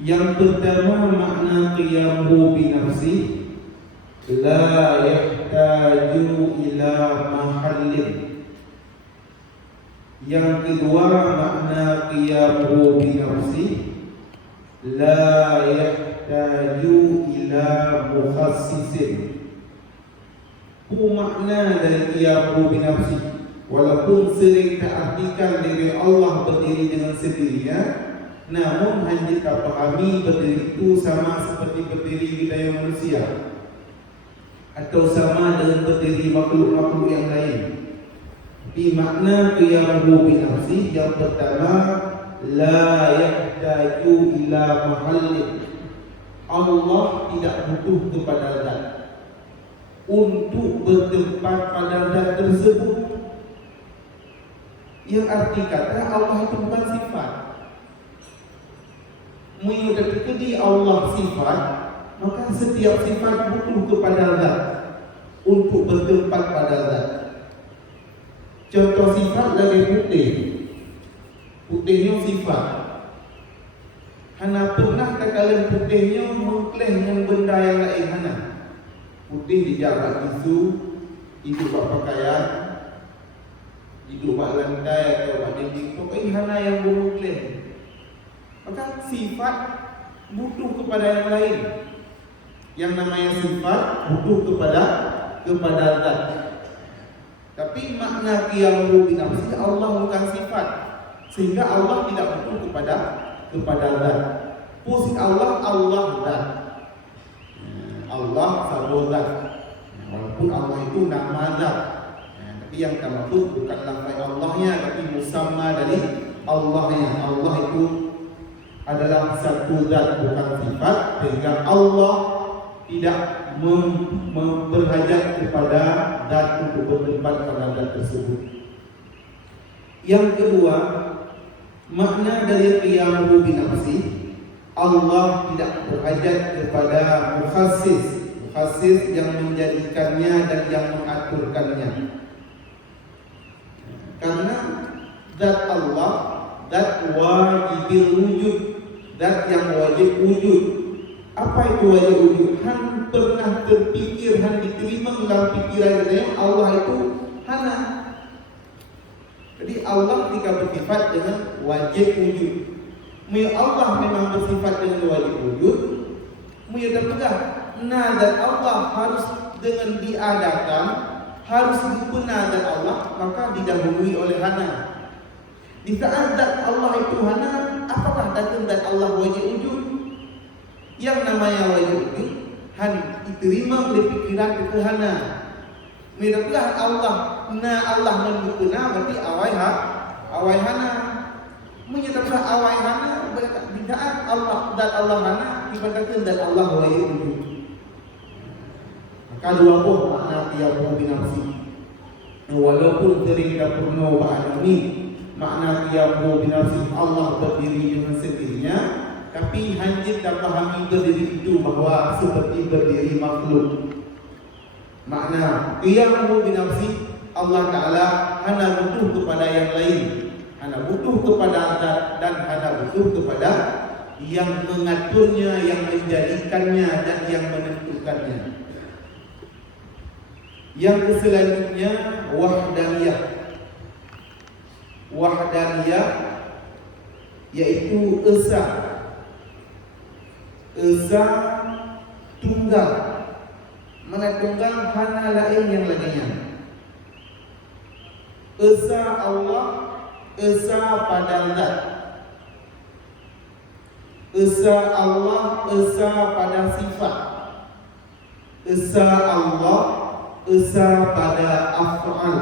Yang pertama makna qiyamuhu bi nafsi, la yahtaju ila mahallin. Yang kedua makna qiyamuhu bi nafsi, la yahtaju ila mukhassisin. Makna dari qiyamuhu bi nafsi, walaupun sering terartikan diri Allah berdiri dengan sendirinya, namun hanya kita pahami berdiri itu sama seperti berdiri kita yang manusia, atau sama dengan berdiri makhluk-makhluk yang lain. Di makna qiyamuhu bi nafsi, yang pertama, la yahtaju ila mahallin. Allah tidak butuh kepada zat untuk bertempat pada zat tersebut. Yang arti kata Allah itu bukan sifat. Ketika Allah sifat, maka setiap sifat butuh kepada zat untuk bertempat pada zat. Contoh sifat dari putih. Putihnya sifat. Hana pernah tak kalian putihnya mengklaim dengan benda yang lain hana. Putih dijarak tisu, hidup buat pakaian, hidup buat lantai atau buat dinding. Pokoknya hana yang mengklaim. Maka sifat butuh kepada yang lain. Yang namanya sifat butuh kepada zat. Tapi makna qiyamuhu bi nafsi, Allah bukan sifat, sehingga Allah tidak butuh kepada zat. Posisi Allah zat. Allah satu zat. Walaupun Allah itu nama zat. Tapi yang termaksud bukan lafaz Allahnya, tapi musamma dari Allahnya. Allah itu adalah satu zat, bukan sifat, sehingga Allah tidak berhajat kepada zat untuk bertempat pada zat tersebut. Yang kedua, makna dari qiyamuhu bi nafsi, Allah tidak berhajat kepada mukhassis, mukhassis yang menjadikannya dan yang mengaturkannya. Karena zat Allah, zat wajibil wujud, zat yang wajib wujud. Apa itu wajib wujud? Han pernah terpikir, han diterima dalam pikiran kita, Allah itu hana. Jadi Allah ketika bersifat dengan wajib wujud, Allah memang bersifat dengan wajib wujud, terpegang. Nah, dan Allah harus dengan diadakan, harus benar dan Allah, maka didahului oleh hana. Di saat zat Allah itu hana, apakah datang zat Allah wajib wujud? Yang namanya wajib wujud han diterima oleh pikiran itu hana. Miraplah Allah, Allah menukuna berarti awai hana. Menyatakan awai hana di saat Allah zat Allah hana dikatakan zat Allah wajib wujud. Maka dua buah makna qiyamuhu bi nafsi. Walaupun sering kita pernah bahas ini, makna qiyamuhu bi nafsi, Allah berdiri dengan sendirinya, tapi hanya kita pahami berdiri itu bahwa seperti berdiri makhluk. Makna qiyamuhu bi nafsi, Allah Ta'ala hanya butuh kepada yang lain, hanya butuh kepada zat, dan hanya butuh kepada yang mengaturnya, yang menjadikannya, dan yang menentukannya. Yang selanjutnya wahdaniyah. Wahdaniyah yaitu esa tunggal. Mana tunggal? Hana lain yang lainnya. Esa Allah, esa pada zat. Esa Allah, esa pada sifat. Esa Allah, esa pada af'al.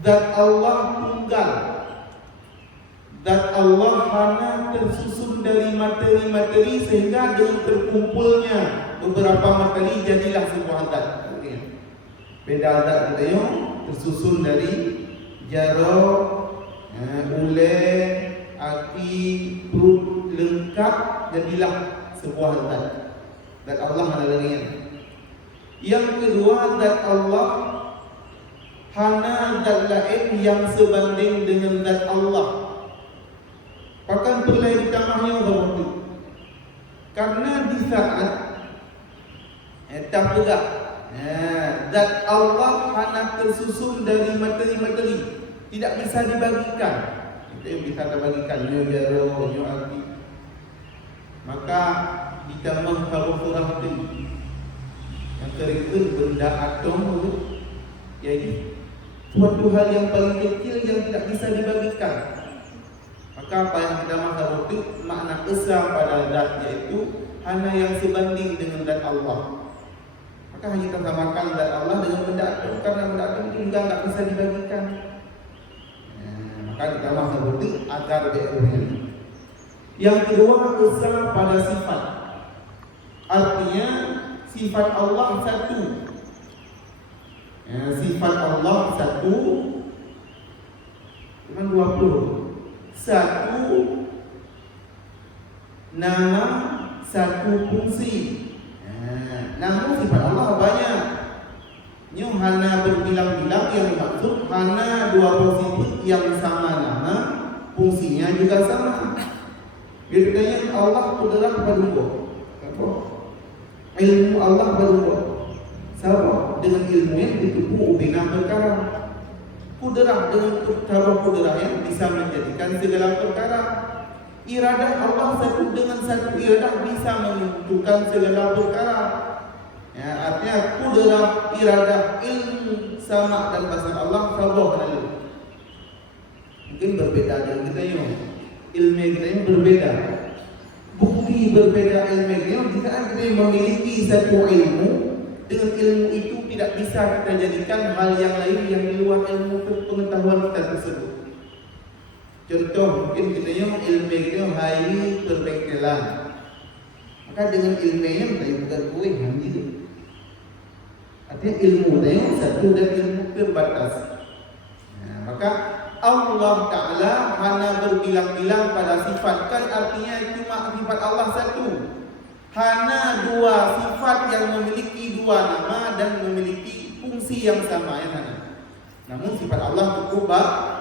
Zat Allah tunggal. Zat Allah hanya tersusun dari materi-materi, sehingga dengan terkumpulnya beberapa materi jadilah sebuah zat. Beda zat kita yang tersusun dari jaro, ulen, aki, perut lengkap, jadilah sebuah zat. Zat Allah ada lainnya. Yang kedua, zat Allah hana zat lain yang sebanding dengan zat Allah. Bahkan perlu ditambahnya waktu. Karena di saat tak pegak zat Allah hanya tersusun dari materi-materi, tidak bisa dibagikan. Itu yang bisa dibagikan jaro, arti. Maka ditambah kalau surah itu yang kerikun benda atom itu, jadi suatu hal yang paling kecil yang tidak bisa dibagikan. Maka apa yang kita maksud itu makna esa pada zat, yaitu hanya yang sebanding dengan zat Allah. Maka hanya kita samakan zat Allah dengan benda atom, karena benda atom itu juga tidak bisa dibagikan. Maka kita maksud itu agar berbeda. Yang kedua, esa pada sifat. Artinya sifat Allah satu. Sifat Allah satu, cuma 20. Satu nama, satu fungsi. Namun sifat Allah banyak. Ini hanya berbilang-bilang, yang dimaksud hanya 20 sifat yang sama nama, fungsinya juga sama. Bedanya Allah kudrah pada ilmu Allah pada sama dengan ilmu yang ditubuh bina perkara. Kudrah dengan kudrah yang bisa menjadikan segala perkara. Iradah Allah satu dengan satu iradah bisa menentukan segala perkara. Artinya kudrah, iradah, ilmu sama dan bahasa Allah sama lalu. Mungkin berbeda dengan kita yang ilmu kita yang berbeda. Bukti berbeda ilmu kita, jika kita memiliki satu ilmu, dengan ilmu itu tidak bisa kita jadikan hal yang lain yang di luar ilmu pengetahuan kita tersebut. Contoh, mungkin kita yang ilmu kita hanya perbengkelan, maka dengan ilmunya kita bukan kue hanya. Artinya ilmu kita satu dan ilmu terbatas. Maka Allah Ta'ala hanya berbilang-bilang pada sifat, kan artinya cuma sifat Allah satu. Hanya dua sifat yang memiliki dua nama dan memiliki fungsi yang sama yang hanya. Namun sifat Allah cukup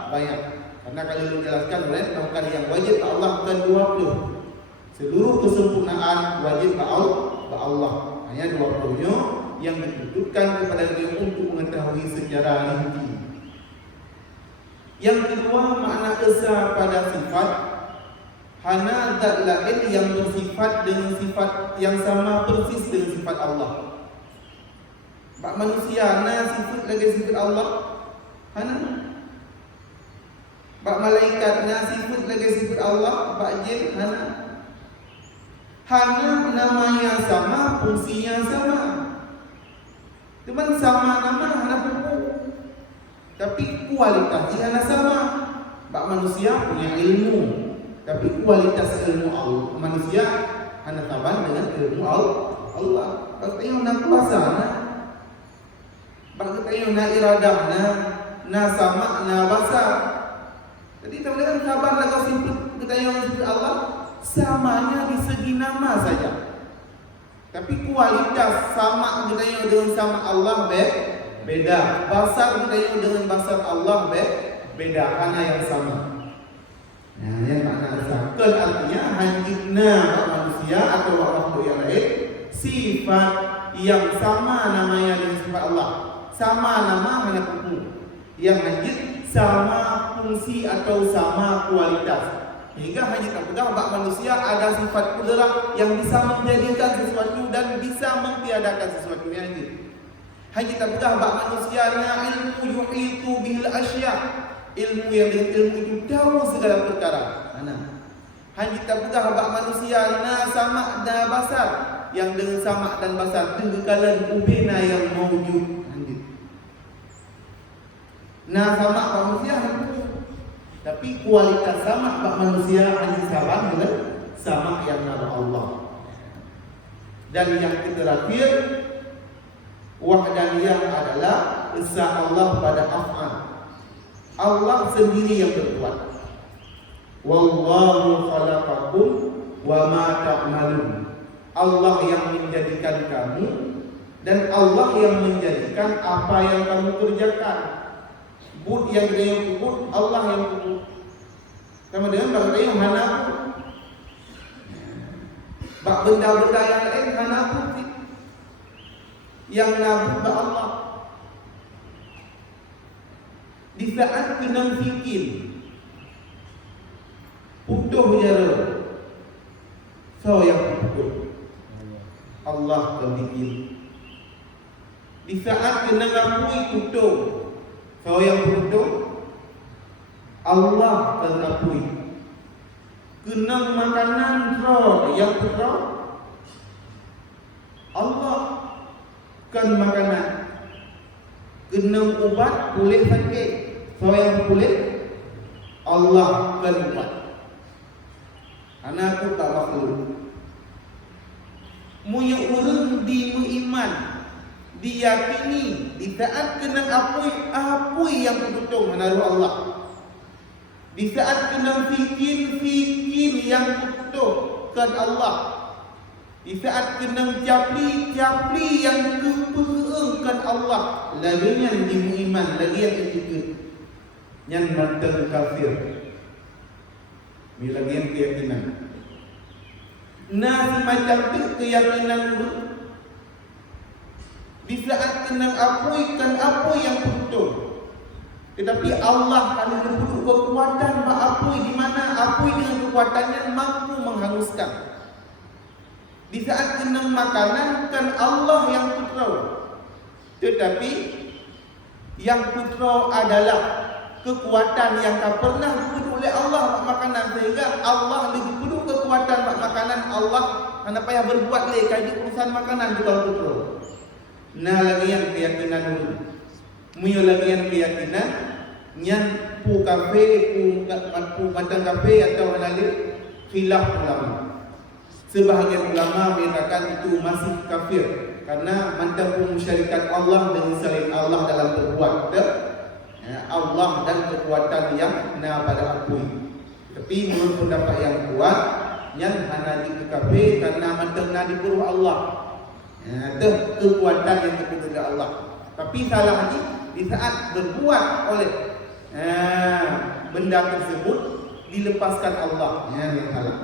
banyak. Karena kalau dijelaskan oleh bahkan yang wajib Allah bukan 20. Seluruh kesempurnaan wajib Allah. Hanya 20-nya yang dituntutkan kepada dia untuk mengetahui secara rinci. Yang kedua, makna esa pada sifat, hanya zat lain yang bersifat dengan sifat yang sama persis dengan sifat Allah. Bak manusia hanya sifat lagi sifat Allah, hanya. Bak malaikat hanya sifat lagi sifat Allah, bak jin hanya. Hanya namanya sama, fungsinya sama. Cuman sama nama hanya pupuk, tapi kualitasnya hanya sama. Bak manusia punya ilmu, tapi kualitas ilmu Allah manusia hanya sama dengan ilmu Allah. Katanya nak kuasa, katanya nak iradah, na sama, na basar. Jadi teman-teman kabar lagu sifat katanya sifat Allah samanya di segi nama saja. Tapi kualitas sama katanya dengan sama Allah beda. Basar katanya dengan basar Allah beda, hanya yang sama. Yang makna sakal artinya hanya manusia atau makhluk yang lain sifat yang sama namanya dengan sifat Allah. Sama nama hanya hukum. Yang hanya sama fungsi atau sama kualitas. Hingga hanya tak pegang bak manusia ada sifat kudrah yang bisa menjadikan sesuatu dan bisa mentiadakan sesuatu yang lain. Hanya tak pegang bak manusia ilmu yuhitu bil asya. Ilmu yang dengan ilmu itu tahu segala perkara. Hanya tak pegang bak manusia sama dan basar, yang dengan sama dan basar kekalan ubina yang mawujud. Sama manusia, tapi kualitas sama manusia hanya sama dengan sama yang nama Allah. Dan yang terakhir, wahdaniyah adalah esa Allah pada af'al. Allah sendiri yang berbuat. Wallahu khalaqakum wa ma ta'malun. Allah yang menjadikan kamu dan Allah yang menjadikan apa yang kamu kerjakan. Bud yang dia kubur, Allah yang kubur. Sama dengan bak yang hana pun. Bak benda-benda yang lain hana pun. Yang nabut bak Allah. Di saat kena fikir, putuh jara. So yang putuh. Allah terfikir. Di saat kena ngapui putuh. So yang putuh. Allah terapui. Kena makanan roh yang putuh. Allah kan makanan. Kena ubat boleh sakit. So yang boleh Allah kan ubat. Anak aku tak makhluk. Muya urang di beriman, diyakini di saat kena apui yang betul menaruh Allah. Di saat kena fikir yang betul kan Allah. Di saat kena japli yang keperekan Allah. Laginya di beriman, lagi yang ketiga. Yang mantan kafir. Ini lagi yang keyakinan. Nah, macam tu keyakinan dulu. Di saat kena apuikan apa yang betul. Tetapi Allah kalau perlu kekuatan apui di mana apui dengan kekuatannya mampu menghanguskan. Di saat kena makanan kan Allah yang putra. Tetapi yang putra adalah kekuatan yang tak pernah diberi oleh Allah makanan, sehingga Allah lebih perlu kekuatan makanan Allah karena payah berbuat leh kaji urusan makanan bukan putra. Nah lagi yang keyakinan dulu. Muyo lagi yang keyakinan yang pu kafe pu matang kafe atau menali khilaf ulama. Sebahagian ulama menyatakan itu masih kafir karena mantap mensyarikat Allah dengan selain Allah dalam berbuat. Allah dan kekuatan yang pada akui. Tapi menurut pendapat yang kuat, yang hanya dikekapi karena mantengna diburu Allah. Itu kekuatan yang kepada Allah. Tapi salah lagi di saat berbuat oleh benda tersebut dilepaskan Allah. Yang salah.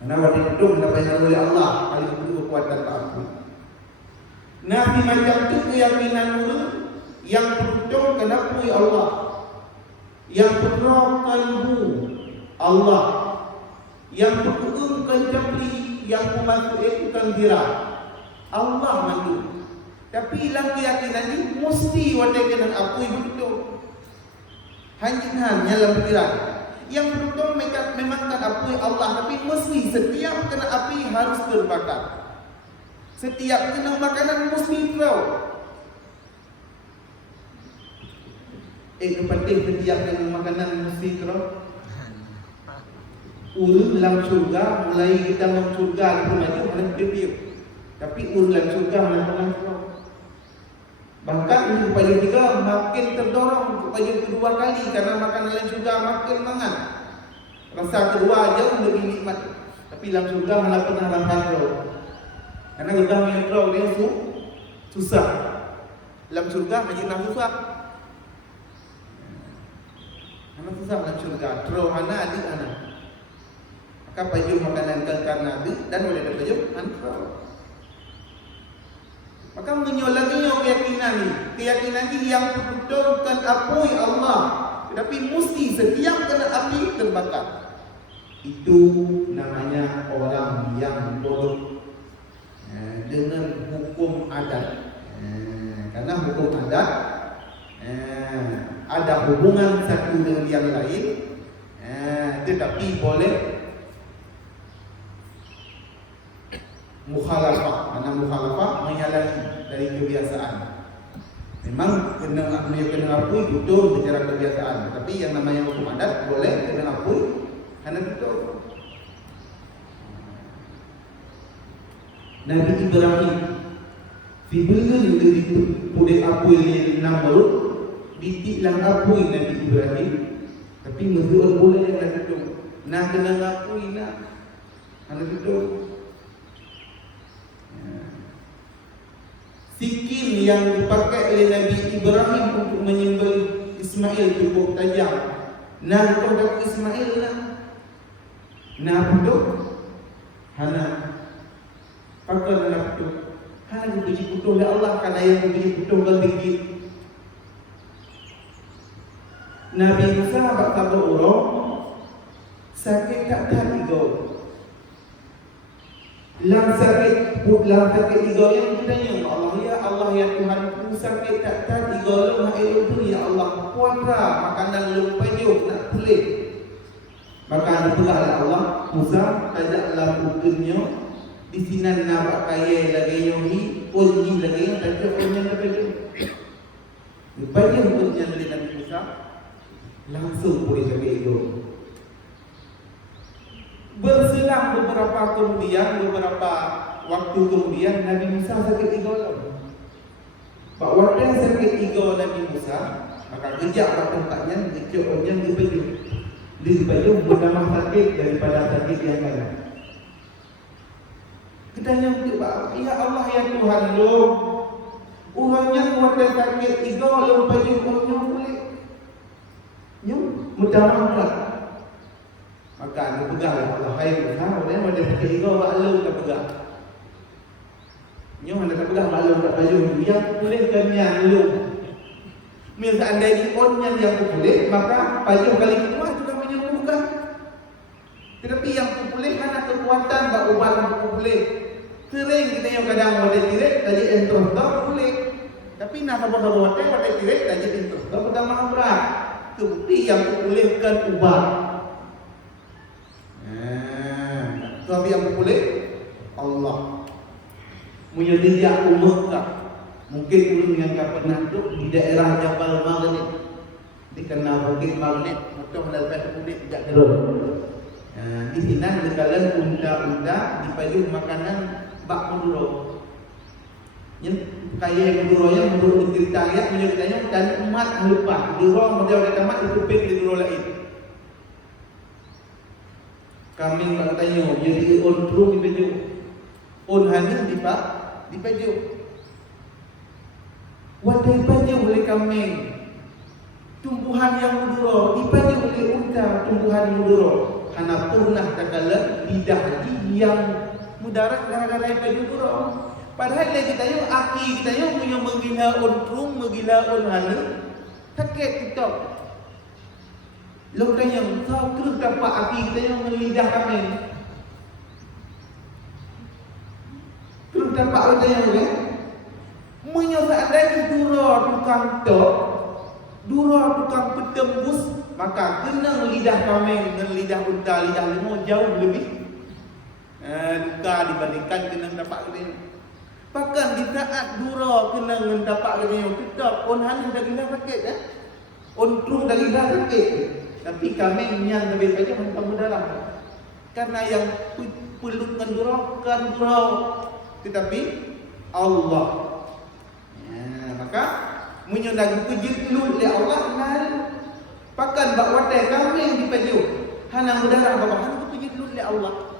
Karena waktu itu mendapatkan oleh Allah kali itu kekuatan tak akui. Nabi macam itu keyakinan dulu. Yang betul kenapa Allah, yang betul kalbu Allah, yang betul kencapli, yang memasuk itu kan dira Allah mandu. Tapi hilang keyakinan ini mesti wadai kena apa betul. Hanya dalam pikiran. Yang betul memang kan apa Allah, tapi mesti setiap kena api harus terbakar. Setiap kena makanan mesti tahu. Penting setiap dengan makanan mesti terus. Urut dalam surga, mulai kita mau surga itu maju mana berpikir. Tapi urut dalam surga mana pernah terus. Bahkan upaya tiga makin terdorong upaya kedua kali karena makanan dalam surga makin mangan. Rasa kedua jauh lebih nikmat. Tapi dalam surga mana pernah makan terus. Karena kita punya terus dia susah. Dalam surga macam susah. Mana susah dalam syurga. Terus mana adik anak. Maka baju makanan karena adik dan boleh ada baju antara. Maka menyolaginya keyakinan ini. Keyakinan ini yang betulkan apui Allah. Tetapi mesti setiap kena api terbakar. Itu namanya orang yang bodoh dengan hukum adat. Karena hukum adat ada hubungan satu dengan yang lain, tetapi boleh mukhalafah. Mana mukhalafah menyalahi dari kebiasaan. Memang kena akui betul secara kebiasaan, tapi yang namanya hukum adat boleh kena akui karena betul. Nabi Ibrahim Fibulun dari boleh akui nama ditik lang akui Nabi Ibrahim, tapi mesti boleh yang nak itu. Nak kena akui nak anak itu. Sikil yang dipakai oleh Nabi Ibrahim untuk menyembelih Ismail cukup tajam. Nah kau dah Ismail lah. Nah betul. Hana. Pakar nak betul. Hana dipuji betul oleh Allah karena yang dipuji betul kan dikit. Nabi Musa berkata orang sakit tak ego. Lang sakit ego yang ditanya Allah ya Tuhan ku sakit tak ego lu hai itu ya Allah puasa makanan lu payung nak boleh. Maka dipelah Allah Musa tajaklah ukurnya di sini nak kaya lagi yohi kunci lagi yang tajak punya lagi. Dibaca ukurnya dari Nabi Musa langsung boleh jaga ego. Berselang beberapa waktu kemudian Nabi Musa sakit ego lagi. Pak waktu sakit ego Nabi Musa, maka kejap tempatnya dicoknya dibaju bernama sakit daripada sakit yang lain. Kita yang ya Allah ya Tuhan lo, orangnya waktu sakit ego lo baju orangnya boleh. Mudah-mudahan maka anda pegang Allah hai Tuhan orang ada sakit ego maklum tak pegang anda tak pegang maklum tak baju yang bolehkan yang lu bila seandainya orang yang boleh maka baju kali kedua juga menyembuhkan tetapi yang boleh hanya kekuatan bak ubat yang boleh sering kita yang kadang ada tirik tadi entros tak boleh tapi nak sabar-sabar ada tirik tadi entros tak berdamai berat bukti yang membolehkan ubah. Tapi yang boleh Allah menyediakan Mekah. Mungkin ulun yang tak pernah duduk di daerah Jabal Magnet dikenal Bukit Magnet macam lepas kulit tidak terus. Di sini dikalan unta-unta dipaju makanan bak muduro. Kaya yang muduro yang menurut cerita lihat menyebutnya dan umat lupa muduro model kata mat itu pek di muduro lain. Kami bertanya jadi on true dipaju. On hanya dipaju. Wadai paju oleh kami. Tumbuhan yang muduro dipaju oleh unta tumbuhan muduro. Hana pernah takala lidah yang mudarat gara-gara paju muduro. Padahal kita yung aki kita yung punya menggila on true menggila on hana sakit kita. Lalu tanya, kau terus dapat aki kita yang melidah kami. Terus dapat orang tanya kan? Menyesal lagi dura tukang tok, dura tukang petembus, maka kena lidah kami dengan lidah unta, lidah lemur jauh lebih duka dibandingkan kena dapat kita. Bahkan di saat dura kena mendapat kita tetap on hanya dah lidah sakit on true dah lidah sakit. Tapi kami yang lebih banyak mentang darah. Karena yang pelukkan dura, tetapi Allah. Maka menyondagi puji lu oleh Allah nan. Pakan bak wadai kami yang dipaju. Hana mudarah bapa hana puji lu oleh Allah.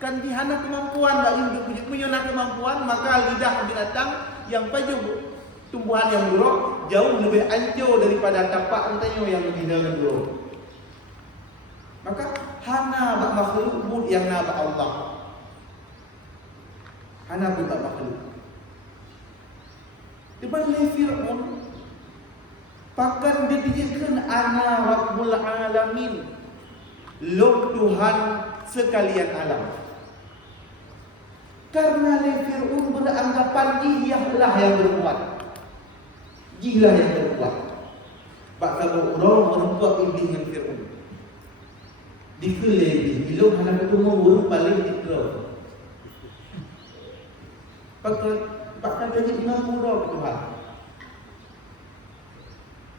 Kan di hana kemampuan bak yang dipuji menyondagi kemampuan maka lidah binatang yang paju tumbuhan yang buruk jauh lebih hancur daripada tapak antanyo yang menghinakan buruk. Maka hana bak makhluk bud yang nabak Allah. Hana bud bak makhluk. Dibalik Fir'aun pakan dipikirkan ana Rabbul Alamin. Lo Tuhan sekalian alam. Karena Fir'aun beranggapan dialah yang berbuat. Gila yang berbuat. Pak Sabar orang merempuat iblis dengan Fir'aun. Dikelebi. Bila anak itu mengurus paling dikera. Bahkan dia ingat murah Tuhan.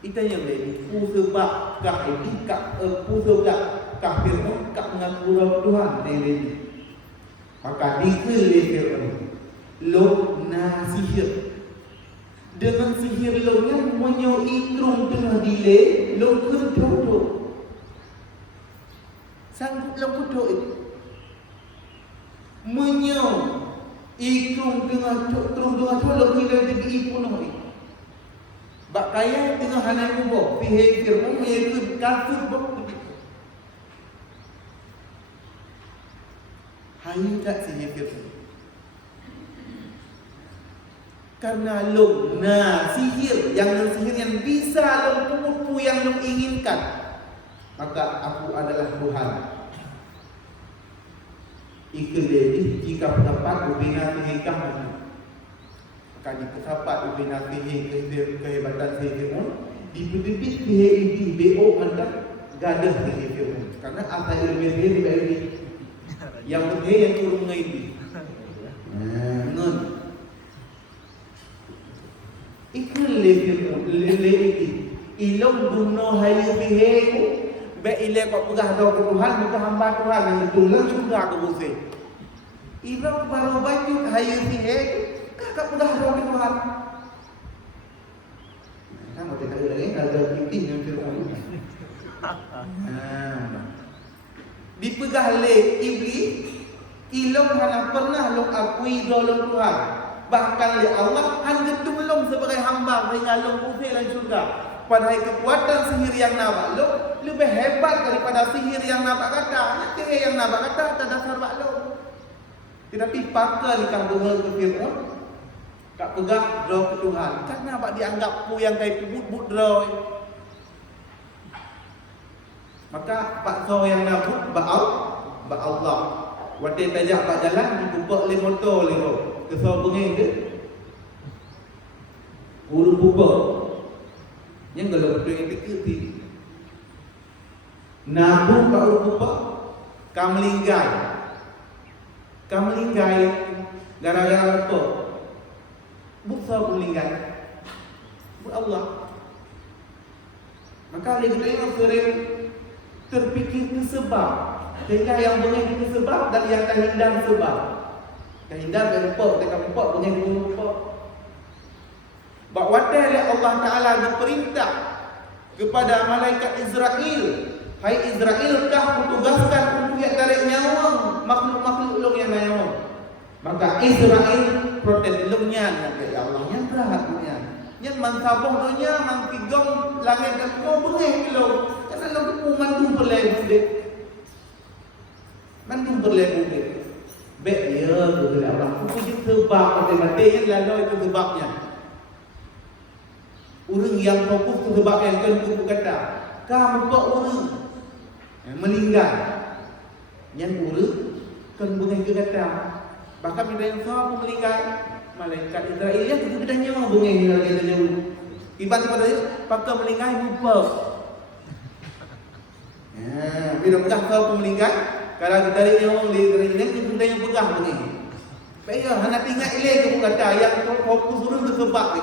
Itu yang lain. Pusebab kah ini pusebab kah Fir'aun kah mengurus Tuhan. Maka dikelebi Fir'aun. Lo nasihir. Dengan sihir lo yang menyoikrung tengah delay lo kerdodo sanggup lo kerdodo itu menyoikrung tengah lo hilang degi punuh itu Bak kaya tengah hanai kubur. Pihak Fir'aun mengikut kafir begitu. Hanya tak sihir Fir'aun. Karena long sihir yang bisa long pupu yang long inginkan, maka aku adalah Tuhan. Ikeledi jika pendapat ubina sihirkah maka diketapat ubina sihir kehebatan sihir dibibit sihir ini BO anda gadah sihir Fir'aun. Karena apa ilmu sihir ini yang penting yang turun mengaidi. Nun ikut lelaki ilmu dunia hayu biheku be ile kok pegah do Tuhan bukan hamba Tuhan yang betul juga ke buse ilmu baru baju hayu biheku kakak pegah do Tuhan. Kamu tidak lagi ada pipih yang Fir'aun. Dipegah le iblis ilmu hana pernah lo akui do Tuhan. Bahkan oleh Allah hanya tolong sebagai hamba mengalung bukti dalam surga. Padahal kekuatan sihir yang nabakluk lebih hebat daripada sihir yang nabak kata. Sihir yang nabak kata tak dasar bakluk. Tetapi pakal ikan bunga ke Fir'aun tak pegah roh ke Tuhan. Karena apa dianggap pu yang kayak but-but roh. Maka pak so yang nabuk ba Allah. Wadai tajak pak jalan dibubak le motor le roh. Kesal bengeng ke Guru buka yang kalau betul yang dikiti nabung baru buka Kamelinggai gara-gara apa buksa melinggai bu Allah. Maka oleh kita yang sering terfikir ke sebab sehingga yang bengeng ke sebab dan yang terhindar sebab. Kahindar dari pok, dekat pok dengan guru pok. Bak wadai Allah Ta'ala diperintah kepada malaikat Israel. Hai Israel, kah kutugaskan untuk yang tarik nyawa makhluk-makhluk long yang nyawa. Maka Israel protes longnya ya Allah yang berat dunia. Yang mansabah dunia mangkigong langit dan kau bengih lo. Karena lo tu mandu berlebih. Mandu berlebih. Baik dia betul Allah. Puji sebab mati-mati yang lalu itu sebabnya. Orang yang fokus ke sebab yang tentu berkata, kamu kok orang yang meninggal. Yang orang kan bukan kata. Bahkan bila yang sama meninggal, malaikat Israel yang kita nyawa bunga ni lagi kita jauh. Tiba-tiba dia pakai meninggal lupa. Bila bedah kau meninggal. Kalau dari yang dari kita yang pegang begini. Baiklah, hendak tinggal ilai ke kata yang fokus dulu ke sebab ni.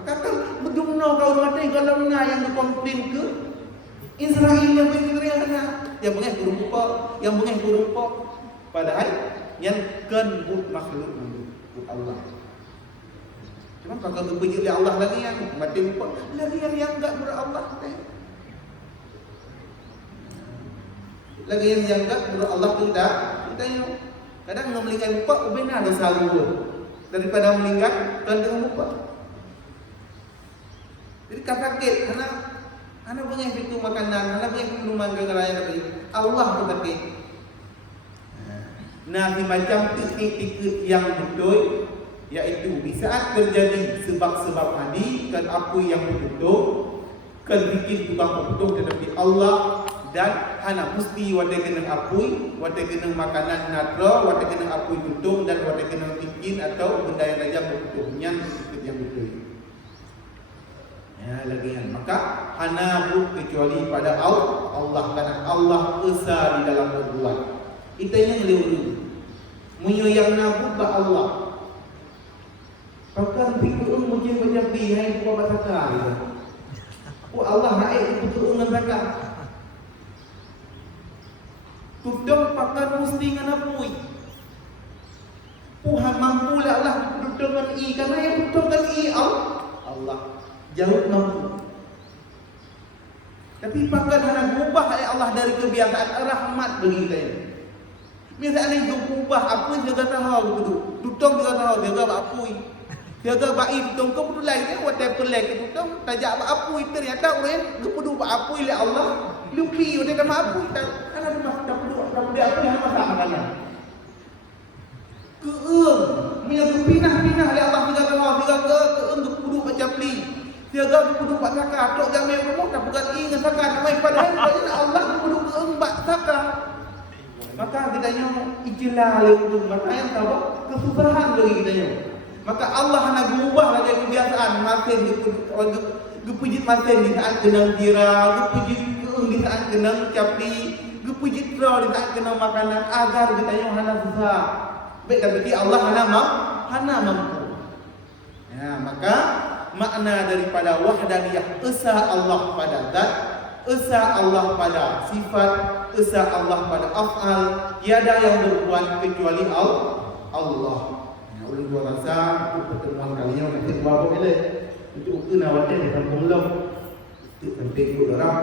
Maka kan bagaimana kau mati kalau nak yang berkomplain ke Israel yang berkira yang mengeh berupa, yang mengeh berupa padahal yang kan makhluk Allah. Cuma kalau berpuji oleh Allah lagi yang mati lupa, lagi yang enggak berallah. Lagi yang jangka menurut Allah tu kita yang kadang nak melingkar muka benar dosa dulu daripada melingkar kan dengan muka. Jadi kakak anak bengih itu makanan, anak bengih minuman kegerayaan tadi. Allah tu kakek. Nabi macam titik-titik yang betul, iaitu di saat terjadi sebab-sebab tadi kan apa yang betul, kan bikin tukang betul tetapi Allah. Dan hana mesti wadah kena apui, wadah kena makanan nadra, wadah kena apui tutung dan wadah kena bikin atau benda yang raja betul yang betul. Ya lagi kan. Maka hana bu kecuali pada Allah karena Allah esa di dalam berbuat. Itu yang lewat. Menyayang nabu ba Allah. Pakai pikirun mungkin macam bihai buat basakar. Allah naik betul dengan tudung pakan mesti dengan apui. Tuhan mampu lah Allah tudung dengan i karena yang tudung dengan i Allah jauh mampu. Tapi pakan hanya berubah oleh Allah dari kebiasaan rahmat bagi kita ini. Biasaan ini berubah apui juga tahu begitu. Tudung juga tahu juga apui. Jaga baik tu kau betul lagi dia watai pelak itu tu tajak apa ternyata orang gepedu apa oleh Allah lupi udah dah apa tak ana dah pedu dia apa yang masa makanya keung punya pinah-pinah oleh Allah tiga keung gepedu macam li jaga gepedu pak saka tok jamai rumah tak bukan ingat saka namai padahal Allah gepedu keung pak saka maka kita ijlal itu maka yang tahu kesusahan bagi kita maka Allah nak ubah lagi kebiasaan makin gepujit makin di saat kenang kira gepujit di saat kenang capi gepujit raw di saat kenang makanan agar kita yang hana susah baik tapi Allah hana mampu ya maka makna daripada wahdaniyah esa Allah pada zat esa Allah pada sifat esa Allah pada af'al tiada yang berbuat kecuali Allah oleh dua rasa untuk pertemuan kali ini kita bawa boleh untuk kena wadah di kampung long itu penting juga orang